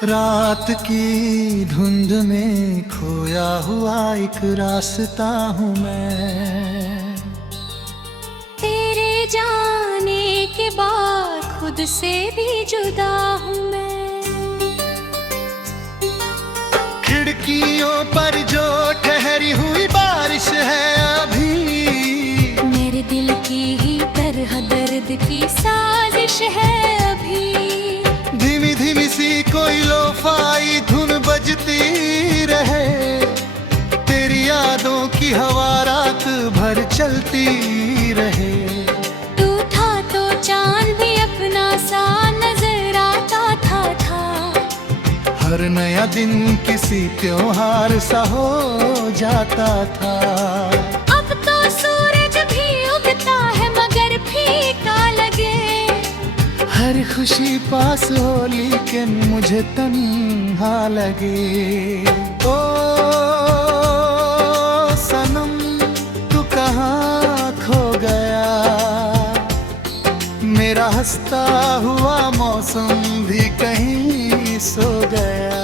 रात की धुंध में खोया हुआ एक रास्ता हूँ मैं। तेरे जाने के बाद खुद से भी जुदा हूँ मैं। खिड़कियों पर जो ठहरी हुई बारिश है अभी, मेरे दिल की ही तरह दर्द की साजिश है अभी। धीमी धीमी सी कोई लोफाई धुन बजती रहे, तेरी यादों की हवा रात भर चलती रहे। तू था तो चांद भी अपना सा नजर आता था। हर नया दिन किसी त्योहार सा हो जाता था। अब तो सूरज भी उगता है मगर फीका लगे। हर खुशी पास हो लेकिन मुझे तन्हा लगे। ओ सनम तू कहाँ खो गया, मेरा हंसता हुआ मौसम भी कहीं सो गया।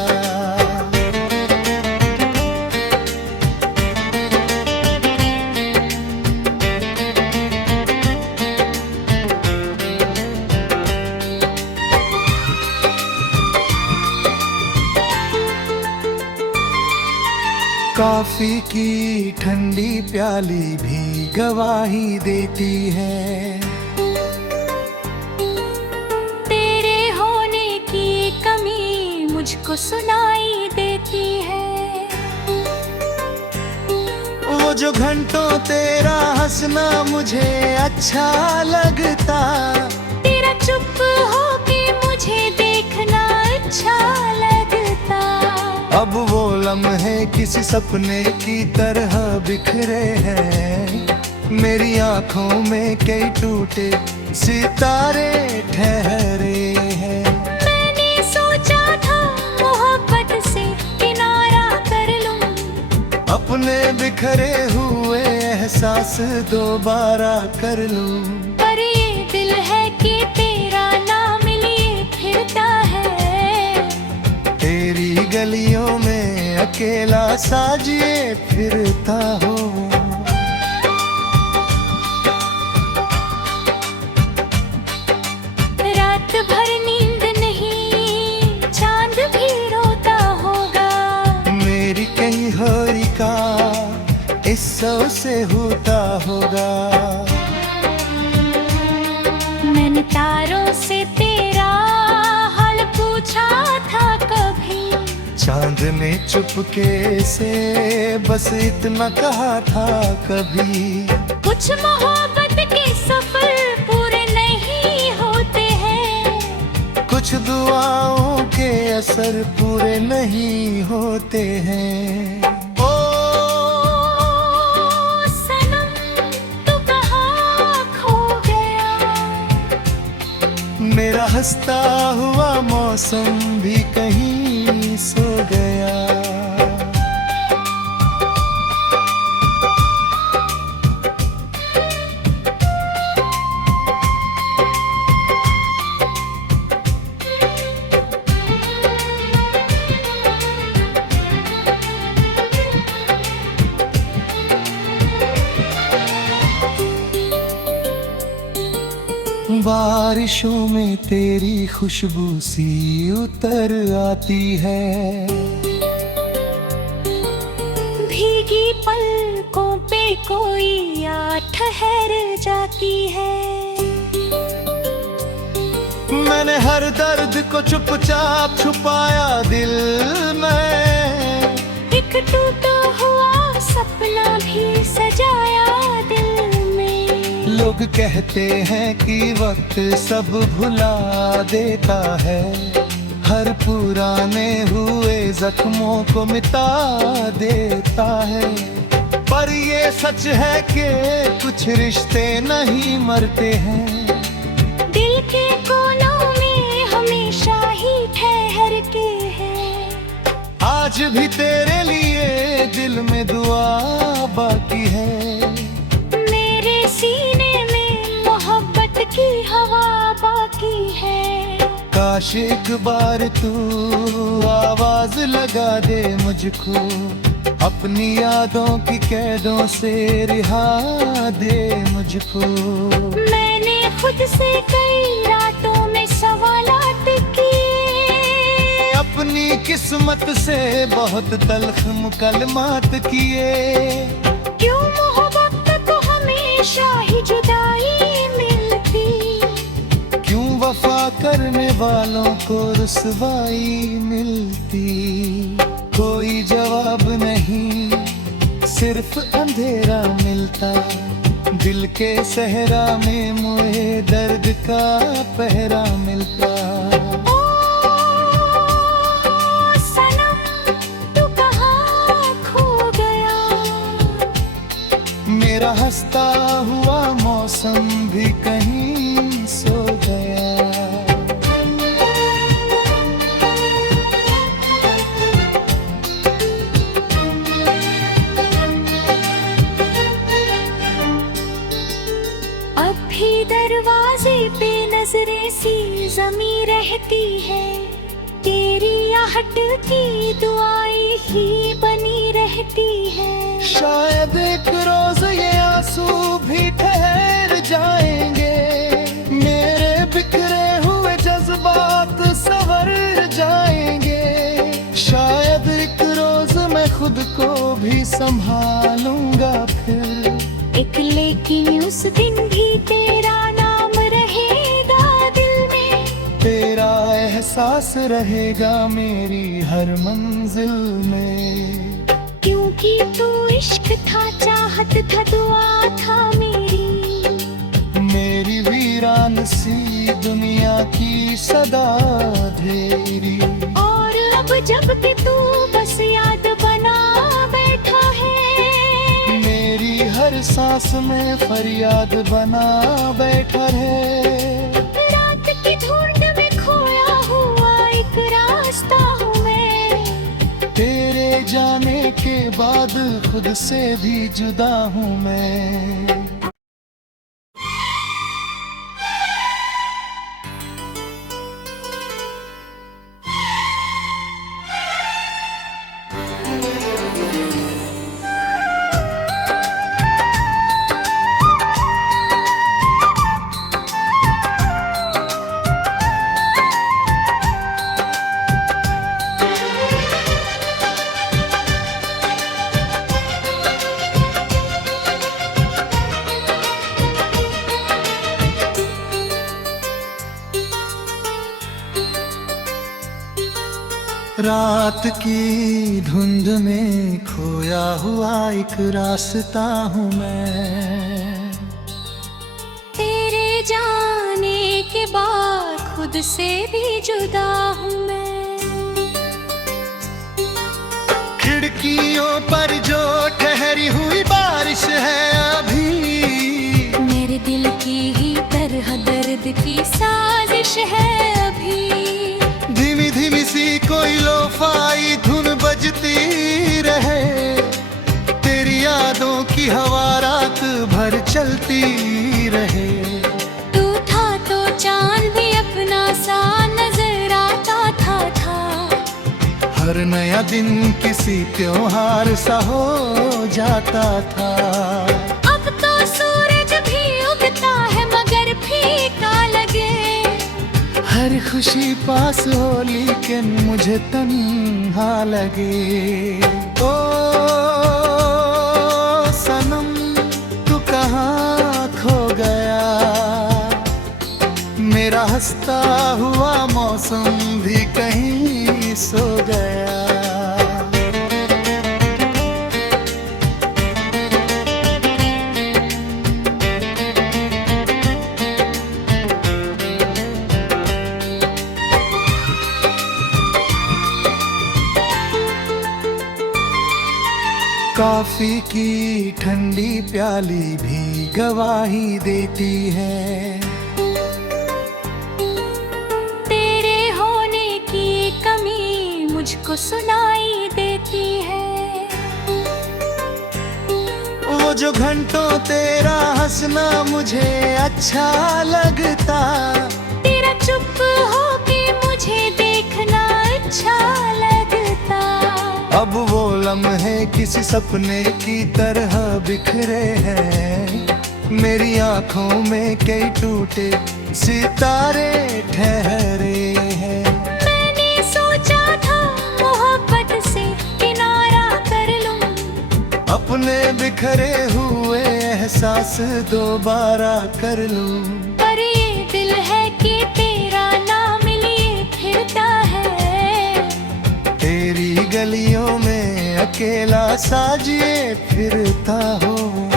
कॉफी की ठंडी प्याली भी गवाही देती है। तेरे होने की कमी मुझको सुनाई देती है। वो जो घंटों तेरा हंसना मुझे अच्छा लगता, तेरा चुप होके मुझे देखना अच्छा लगता। अब वो लम्हे किसी सपने की तरह बिखरे हैं। मेरी आंखों में कई टूटे सितारे ठहरे हैं। मैंने सोचा था मोहब्बत से किनारा कर लूं, अपने बिखरे हुए एहसास दोबारा कर लूं। पर ये दिल है कि तेरा नाम लिए फिरता है। तेरी गलियों में अकेला साजिए फिरता हो। रात भर नींद नहीं, चांद भी रोता होगा। मेरी कहीं होरी का इस सौ से होता होगा। मैंने तारों से तेरा हाल पूछा था कभी। चांद ने चुपके से बस इतना कहा था कभी। कुछ मोहब्बत के सफर पूरे नहीं होते हैं, कुछ दुआओं के असर पूरे नहीं होते हैं। ओ सनम तू कहाँ खो गया, मेरा हंसता हुआ मौसम भी कहीं सो गया। बारिशों में तेरी खुशबू सी उतर आती है। भीगी पलकों पे कोई आ ठहर जाती है। मैंने हर दर्द को चुपचाप छुपाया दिल में। एक टूटा हुआ सपना भी सजाया दिल में। लोग कहते हैं कि वक्त सब भुला देता है, हर पुराने हुए जख्मों को मिटा देता है। पर ये सच है कि कुछ रिश्ते नहीं मरते हैं। दिल के कोनों में हमेशा ही ठहर के है। आज भी तेरे लिए दिल में दुआ बाकी है। मेरे सीने में मोहब्बत की हवा बाकी है। काश एक बार तू आवाज लगा दे मुझको, अपनी यादों की कैदों से रिहा दे मुझको। मैंने खुद से कई रातों में सवालात किए, अपनी किस्मत से बहुत तल्ख मुकलमात किए। क्यों मोहब्बत को हमेशा ही जुदाई मिलती, क्यों वफा करने वालों को रुसवाई मिलती। कोई जवाब नहीं, सिर्फ अंधेरा मिलता, दिल के सहरा में मुझे दर्द का पहरा मिलता। ओ सनम तू कहाँ खो गया, मेरा हंसता हुआ मौसम भी कहीं सो गया। अब भी दरवाजे पे नजरें सी जमी रहती है, तेरी आहट की दुआएं ही बनी रहती है। शायद एक रोज ये आंसू भी ठहर जाएंगे, मेरे बिखरे हुए जज्बात संवर जाएंगे। शायद एक रोज मैं खुद को भी संभालूंगा फिर, एक लेकिन उस दिन भी तेरा नाम रहेगा दिल में, तेरा एहसास रहेगा मेरी हर मंजिल में। क्योंकि तू इश्क था, चाहत था, दुआ था मेरी वीरान सी दुनिया की सदा धेरी। और अब जब कि तू बस याद बना बैठा है, मेरी हर सांस में फरियाद बना बैठा है। रात की धुंध में खोया हुआ एक रास्ता हूँ मैं, तेरे जाने के बाद खुद से भी जुदा हूँ मैं। रात की धुंध में खोया हुआ एक रास्ता हूँ मैं, तेरे जाने के बाद खुद से भी जुदा हूँ मैं। खिड़कियों पर जो ठहरी हुई बारिश है अभी, मेरे दिल की ही तरह दर्द की साजिश है अभी। धीमी धीमी सी कोई लोफाई धुन बजती रहे, तेरी यादों की हवा रात भर चलती रहे। तू था तो चांद भी अपना सा नजर आता था, हर नया दिन किसी त्योहार सा हो जाता था। अब तो सूरज भी उगता है मगर फीका लगे, हर खुशी पास हो लेकिन मुझे तन्हा लगे। ओ सनम तू कहाँ खो गया, मेरा हंसता हुआ मौसम भी कहीं सो गया। कॉफी की ठंडी प्याली भी गवाही देती है, तेरे होने की कमी मुझको सुनाई देती है। वो जो घंटों तेरा हंसना मुझे अच्छा लगता, तेरा चुप होके लम्हे किसी सपने की तरह बिखरे हैं, मेरी आंखों में कई टूटे सितारे ठहरे हैं। मैंने सोचा था मोहब्बत से किनारा कर लूं, अपने बिखरे हुए एहसास दोबारा कर लूं। पर ये दिल है कि तेरा नाम लिए फिरता है, तेरी गलियों में अकेला साजिए फिरता हूँ।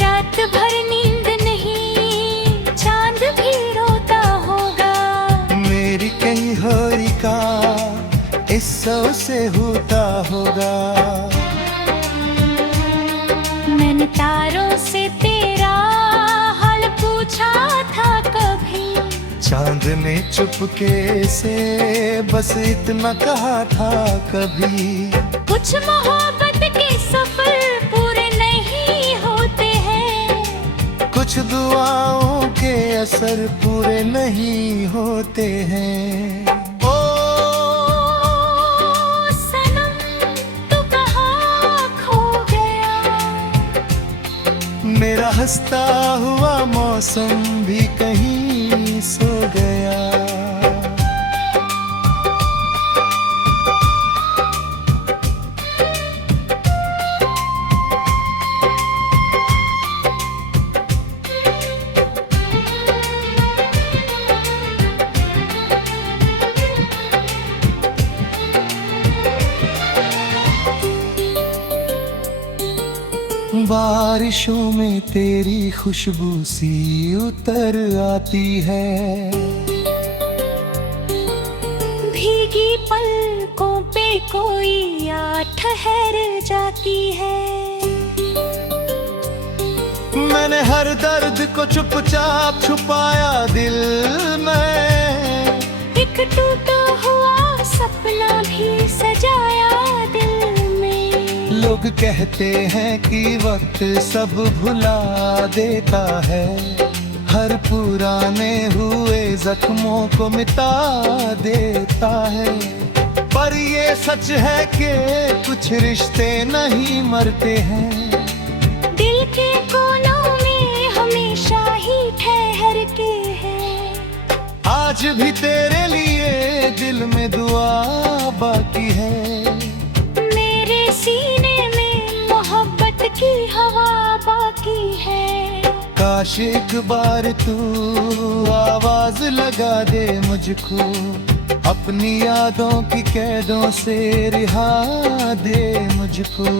रात भर नींद नहीं, चांद भी रोता होगा, मेरी कहीं होरी का इस सौ से होता होगा। मैंने तारों से तेरा हाल पूछा था कभी, चांद ने चुपके से बस इतना कहा था कभी। कुछ मोहब्बत के सफर पूरे नहीं होते हैं, कुछ दुआओं के असर पूरे नहीं होते हैं। ओ सनम तू कहाँ खो गया, मेरा हंसता हुआ मौसम भी कहीं सो गया। बारिशों में तेरी खुशबू सी उतर आती है, भीगी पलकों पे कोई या ठहर जाती है। मैंने हर दर्द को चुपचाप छुपाया दिल में, एक टूटा हुआ सपना भी सजाया दिल में। लोग कहते हैं कि वक्त सब भुला देता है, हर पुराने हुए जख्मों को मिटा देता है। पर ये सच है कि कुछ रिश्ते नहीं मरते हैं, दिल के कोनों में हमेशा ही ठहर के हैं। आज भी तेरे लिए दिल में दुआ बाकी है, मेरे सीने में मोहब्बत की हवा बाकी है। काश एक बार तू आवाज लगा दे मुझको, अपनी यादों की कैदों से रिहा दे मुझको।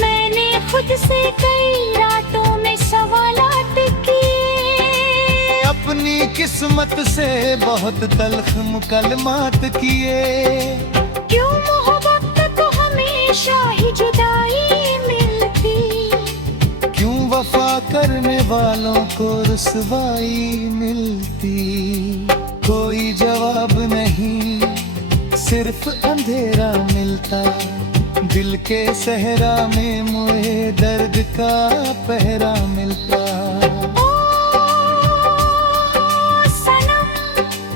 मैंने खुद से कई रातों में सवालात किए, अपनी किस्मत से बहुत तल्ख मुकलमात किए। क्यों मोहब्बत को हमेशा ही जुदाई मिलती, क्यों वफा करने वालों को रुसवाई मिलती। कोई जवाब नहीं, सिर्फ अंधेरा मिलता, दिल के सहरा में मुझे दर्द का पहरा मिलता। ओ सनम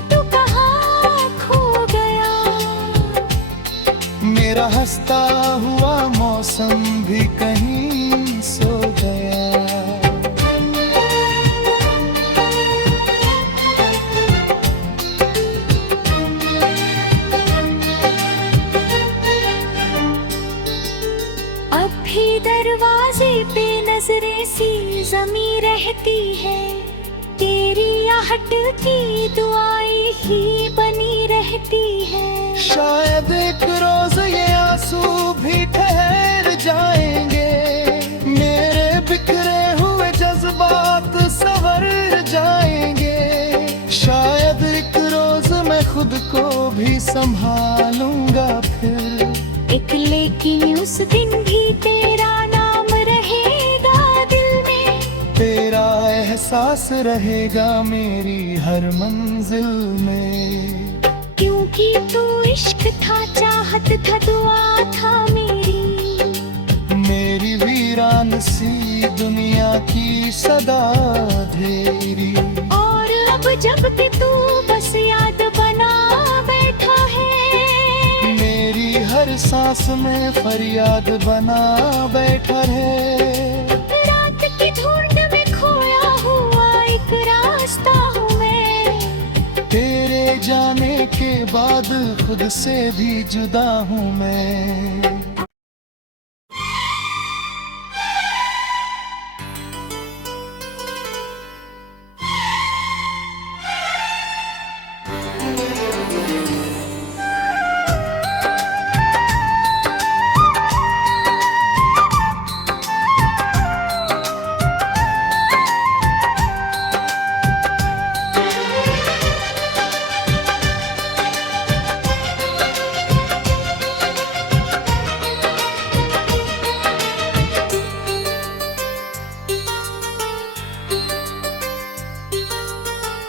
तू कहाँ खो गया, मेरा हंसता हुआ मौसम भी कहीं सो गया। अब भी दरवाजे पे नजरें सी जमी रहती है, तेरी आहट की दुआएं ही बनी रहती है। शायद एक रोज ये आंसू भी ठहर जाएंगे, मेरे बिखरे हुए जज्बात संवर जाएंगे। शायद एक रोज मैं खुद को भी संभालूंगा फिर, एक लेकिन उस दिन भी तेरा नाम रहेगा दिल में, तेरा एहसास रहेगा मेरी हर मंजिल में। क्योंकि तू इश्क था, चाहत था, दुआ था मेरी वीरान सी दुनिया की सदा धेरी। और अब जब भी तू बस याद सांस में फरियाद बना बैठा है। रात की धुंध में खोया हुआ एक रास्ता हूँ मैं, तेरे जाने के बाद खुद से भी जुदा हूँ मैं।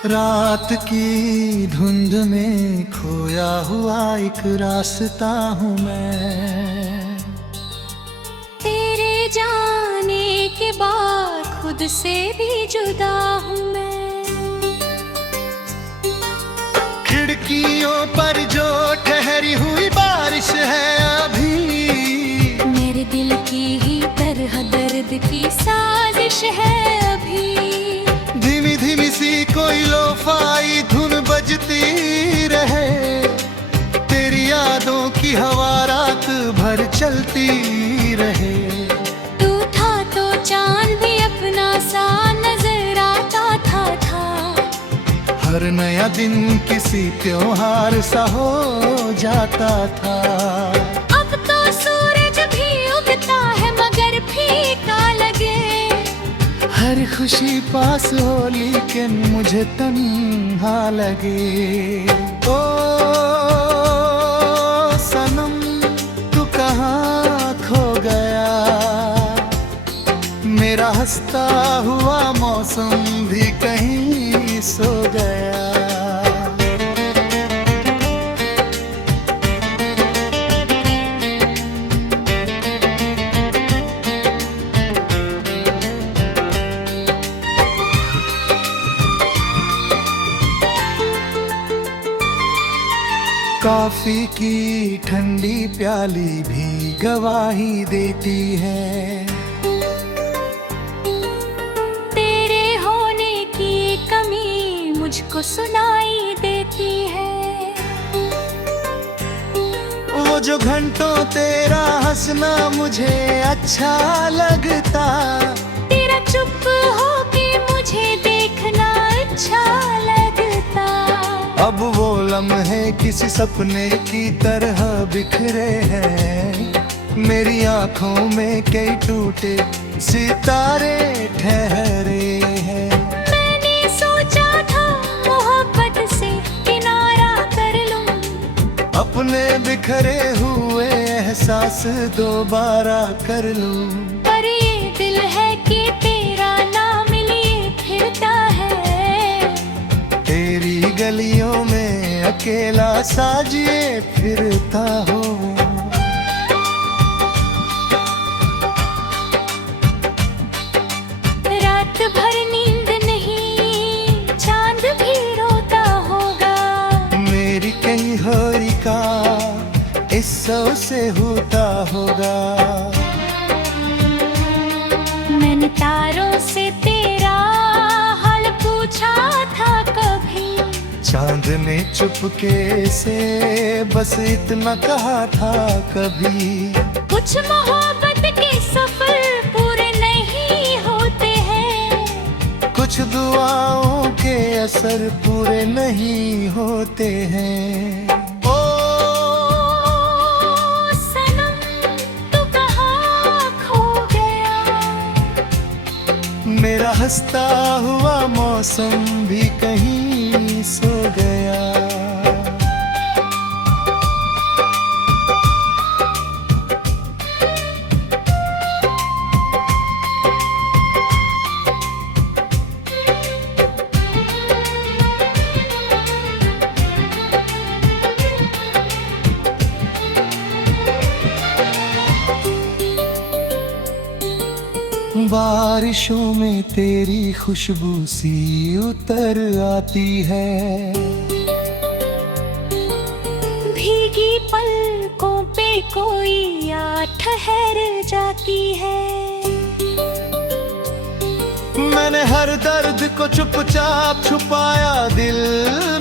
रात की धुंध में खोया हुआ एक रास्ता हूँ मैं, तेरे जाने के बाद खुद से भी जुदा हूँ मैं। खिड़कियों पर जो ठहरी हुई बारिश है अभी, मेरे दिल की ही तरह दर्द की साजिश है अभी। धीमी धीमी सी कोई लोफाई धुन बजती रहे, तेरी यादों की हवा रात भर चलती रहे। तू था तो चांद भी अपना सा नजर आता था। हर नया दिन किसी त्योहार सा हो जाता था। अब तो सूरज भी उगता है मगर फीका लगे, हर खुशी पास हो लेकिन मुझे तन्हा लगे। ओ सनम तू कहाँ खो गया, मेरा हंसता हुआ मौसम भी कहीं सो गया। कॉफी की ठंडी प्याली भी गवाही देती है, तेरे होने की कमी मुझको सुनाई देती है। वो जो घंटों तेरा हंसना मुझे अच्छा लगता, तेरा चुप होके मुझे देखना अच्छा लगता। अब वो लम्हे किसी सपने की तरह बिखरे हैं, मेरी आंखों में कई टूटे सितारे ठहरे हैं। मैंने सोचा था मोहब्बत से किनारा कर लूं, अपने बिखरे हुए एहसास दोबारा कर लूं। पर ये दिल है कि तेरा नाम लिए फिरता है, तेरी गलियों में अकेला साजिए फिरता हो। रात भर नींद नहीं, चांद भी रोता होगा, मेरी कहीं होरी का इस सौ से होता होगा। मैंने तारों से तेरा हाल पूछा था कभी, चांद ने चुपके से बस इतना कहा था कभी। कुछ मोहब्बत के सफर पूरे नहीं होते हैं, कुछ दुआओं के असर पूरे नहीं होते हैं। ओ सनम तू कहाँ खो गया, मेरा हंसता हुआ मौसम भी कहीं सो गया। बारिशों में तेरी खुशबू सी उतर आती है, भीगी पल पलकों पे कोई या ठहर जाती है। मैंने हर दर्द को चुपचाप छुपाया दिल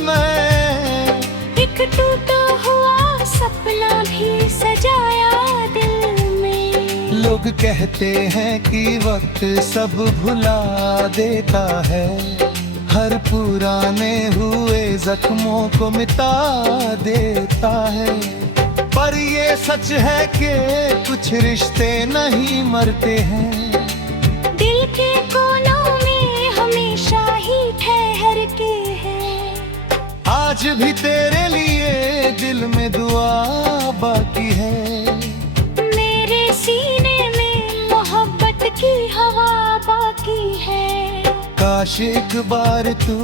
में, एक टूटा हुआ सपना भी सजाया दिल में। लोग कहते हैं कि वक्त सब भुला देता है, हर पुराने हुए जख्मों को मिटा देता है। पर ये सच है कि कुछ रिश्ते नहीं मरते हैं, दिल के कोनों में हमेशा ही ठहर के हैं। आज भी तेरे लिए दिल में दुआ बाकी है, मेरे सीने में मोहब्बत की हवा बाकी है। काश एक बार तू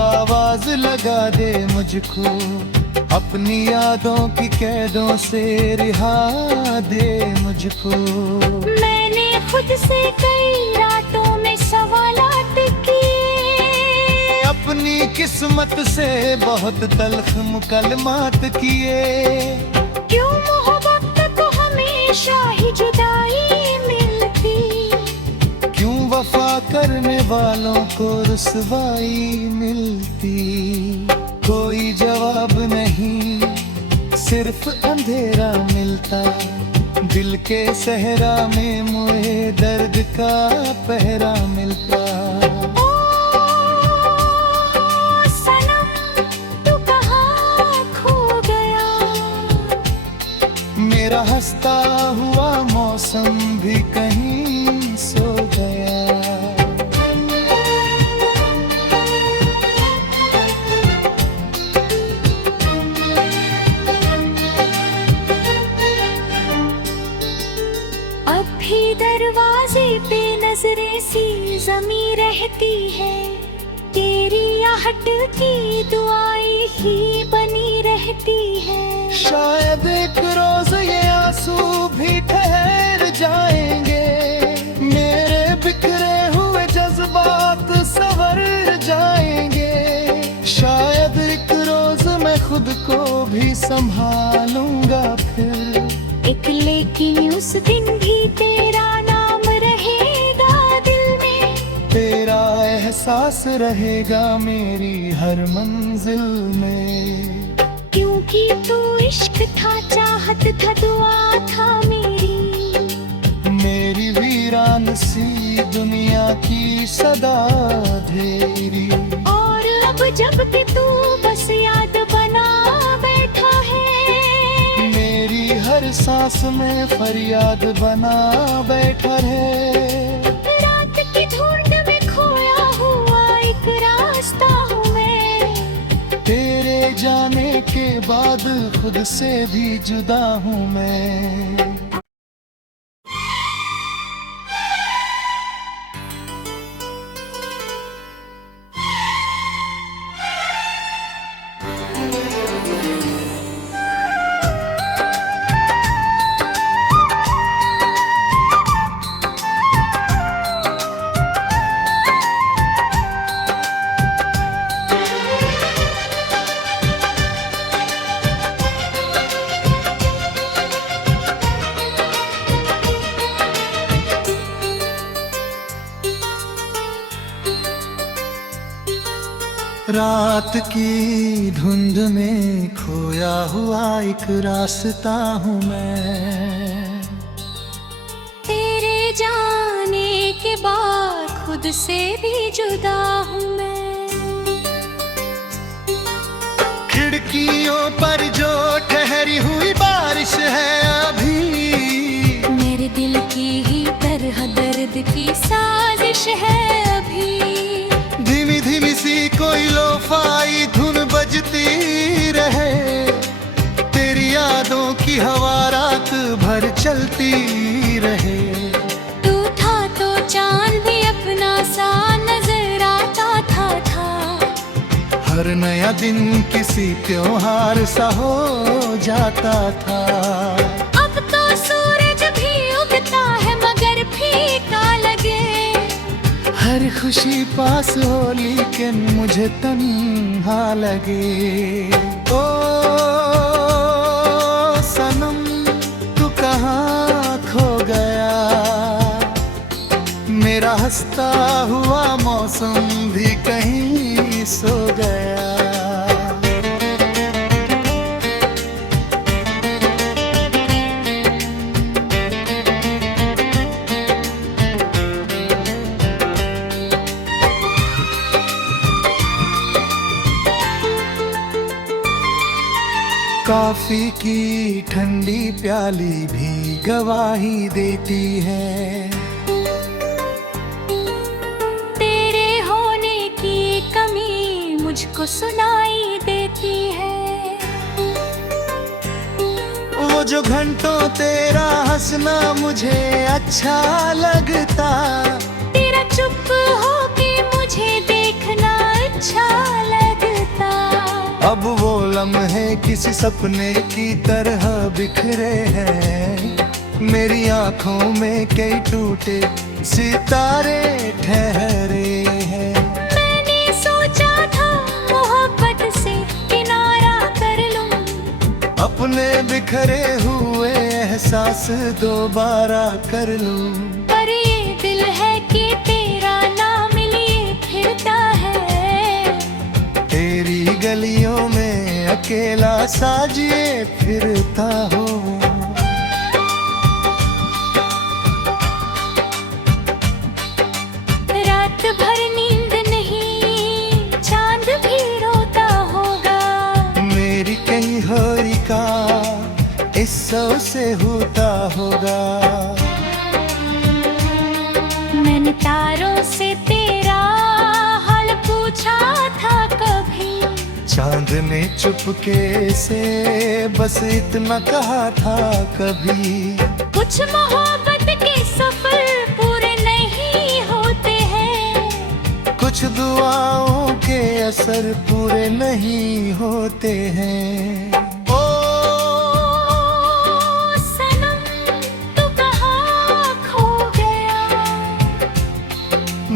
आवाज लगा दे मुझको, अपनी यादों की कैदों से रिहा दे मुझको। मैंने खुद से कई रातों में सवालात किए, अपनी किस्मत से बहुत तल्ख मुकलमात किए। क्यों मोहब्बत को हमेशा ही जुदाई मिलती, क्यों वफा करने वालों को रुसवाई मिलती। कोई जवाब नहीं, सिर्फ अंधेरा मिलता, दिल के सहरा में मुझे दर्द का पहरा मिलता। ओ सनम तू कहाँ खो गया, मेरा हंसता हुआ मौसम भी कहीं सो गया। अब भी दरवाजे पे नजरें सी जमी रहती है, तेरी आहट की दुआएं ही बनी रहती है। शायद एक रोज ये आंसू भी ठहर जाएंगे, मेरे बिखरे हुए जज्बात संवर जाएंगे। शायद एक रोज मैं खुद को भी संभालूंगा फिर, एक लेकिन उस दिन भी तेरा नाम रहेगा दिल में, तेरा एहसास रहेगा मेरी हर मंजिल में। क्योंकि तू इश्क था, चाहत था, दुआ था मेरी वीरान सी दुनिया की सदा धेरी। और अब जब कि तू बस याद बना बैठा है, मेरी हर सांस में फरियाद बना बैठा है। रात की धुंध में खोया हुआ एक रास्ता हूँ मैं, तेरे जाने के बाद खुद से भी जुदा हूँ मैं। रात की धुंध में खोया हुआ एक रास्ता हूँ मैं, तेरे जाने के बाद खुद से भी जुदा हूँ मैं। खिड़कियों पर जो ठहरी हुई बारिश है अभी, मेरे दिल की ही तरह दर्द की साजिश है अभी। धीमी धीमी सी कोई लोफाई धुन बजती रहे, तेरी यादों की हवा रात भर चलती रहे। तू था तो चांद भी अपना सा नजर आता था। हर नया दिन किसी त्योहार सा हो जाता था। अब तो सूरज भी उगता है मगर फीका लगे, हर खुशी पास हो लेकिन मुझे तन्हा लगे। ओ हंसता हुआ मौसम भी कहीं सो गया। कॉफी की ठंडी प्याली भी गवाही देती है। तेरे होने की कमी मुझको सुनाई देती है। वो जो घंटों तेरा हंसना मुझे अच्छा लगता, तेरा चुप होके मुझे देखना अच्छा लगता। अब वो लम्हे किसी सपने की तरह बिखरे हैं। मेरी आंखों में कई टूटे सितारे ठहरे हैं। मैंने सोचा था मोहब्बत से किनारा कर लूं, अपने बिखरे हुए एहसास दोबारा कर लूं। पर ये दिल है कि तेरा नाम लिए फिरता है। तेरी गलियों में अकेला साजिए फिरता हूँ। रात भर नींद नहीं, चांद भी रोता होगा। मेरी कहीं होरी का इस सौ से होता होगा। मैंने तारों से तेरा हाल पूछा था कभी, चांद ने चुपके से बस इतना कहा था कभी। कुछ मोहब्बत के सफर पूरे नहीं होते हैं, कुछ दुआओं के असर पूरे नहीं होते हैं। ओ सनम तू कहाँ खो गया।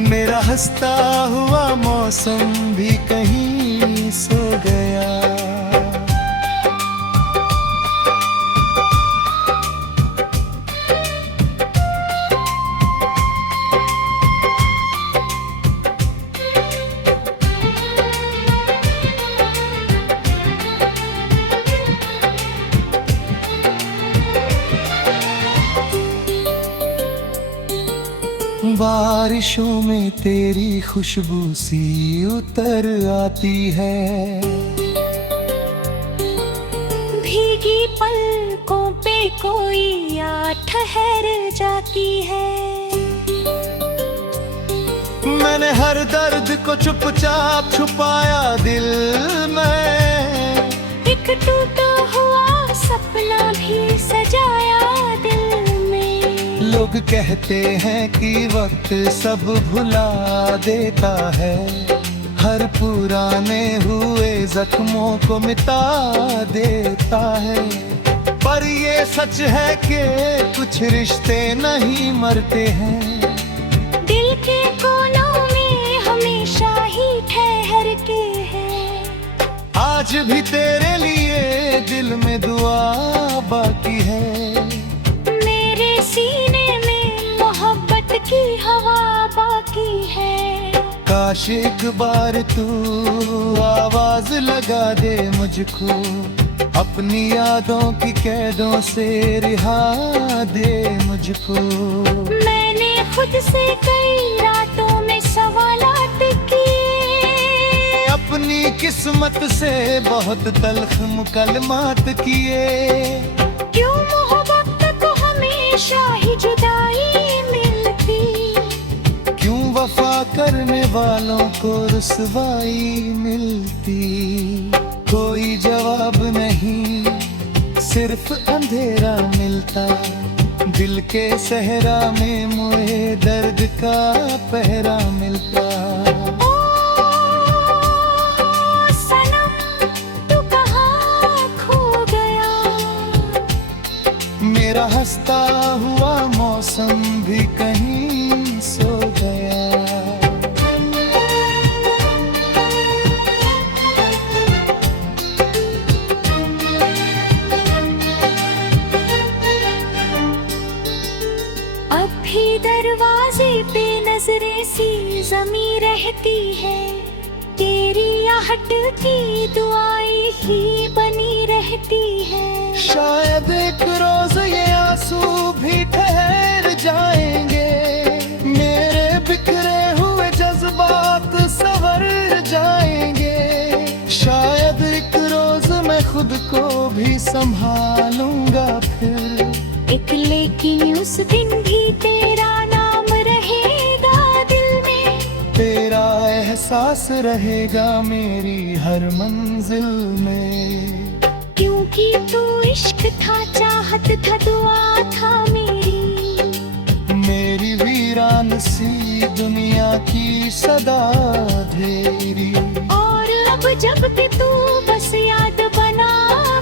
मेरा हंसता हुआ मौसम भी कहीं सो गया। बारिशों में तेरी खुशबू सी उतर आती है। भीगी पलकों पे कोई या ठहर जाती है। मैंने हर दर्द को चुपचाप छुपाया दिल में। एक टूटा हुआ सपना भी सजाया दिल में। लोग कहते हैं कि वक्त सब भुला देता है, हर पुराने हुए जख्मों को मिटा देता है। पर ये सच है कि कुछ रिश्ते नहीं मरते हैं। दिल के कोनों में हमेशा ही ठहर के हैं। आज भी तेरे लिए दिल में दुआ बाकी है। मेरे सीने में मोहब्बत की हवा बाकी है। काश एक बार तू आवाज लगा दे मुझको, अपनी यादों की कैदों से रिहा दे मुझको। मैंने खुद से कई रातों में सवालात किए, अपनी किस्मत से बहुत तल्ख मुकलमात किए। क्यों मोहब्बत को हमेशा ही जुदाई मिलती, क्यों वफा करने वालों को रुसवाई मिलती। कोई जवाब नहीं, सिर्फ अंधेरा मिलता। दिल के सहरा में मुझे दर्द का पहरा मिलता। ओ सनम तू कहाँ खो गया। मेरा हंसता हुआ मौसम भी कहीं सो गया। अब भी दरवाजे पे नजरें सी जमी रहती है, तेरी आहट की दुआएं ही बनी रहती है। शायद एक रोज ये आंसू भी ठहर जाएंगे, मेरे बिखरे हुए जज्बात संवर जाएंगे। शायद एक रोज मैं खुद को भी संभालूंगा फिर, एक लेकिन उस दिन भी तेरा नाम रहेगा दिल में, तेरा एहसास रहेगा मेरी हर मंजिल में। क्योंकि तू इश्क था, चाहत था, दुआ था मेरी वीरान सी दुनिया की सदा धेरी। और अब जब भी तू बस याद बना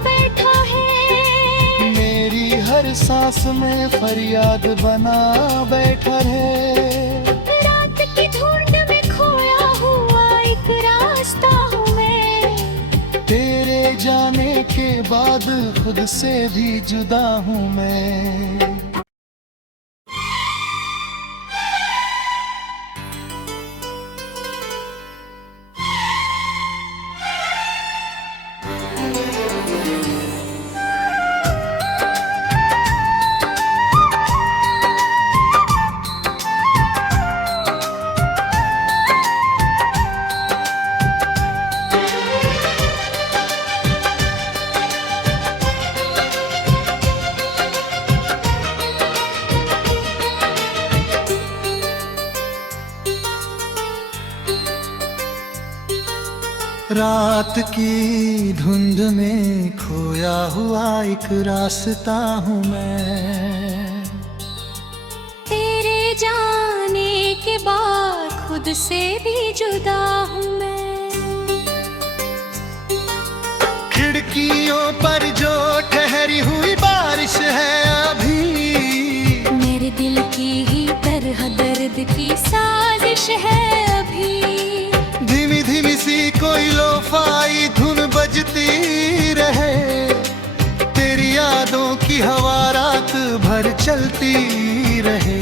बैठा है, मेरी हर सांस में फरियाद बना बैठा है। रात की धुंध में खोया हुआ एक रास्ता हूँ मैं, तेरे जाने के बाद खुद से भी जुदा हूँ मैं। रात की धुंध में खोया हुआ एक रास्ता हूँ मैं, तेरे जाने के बाद खुद से भी जुदा हूँ मैं। खिड़कियों पर जो ठहरी हुई बारिश है अभी, मेरे दिल की ही तरह दर्द की साजिश है अभी। धीमी धीमी सी कोई लोफाई धुन बजती रहे, तेरी यादों की हवा रात भर चलती रहे।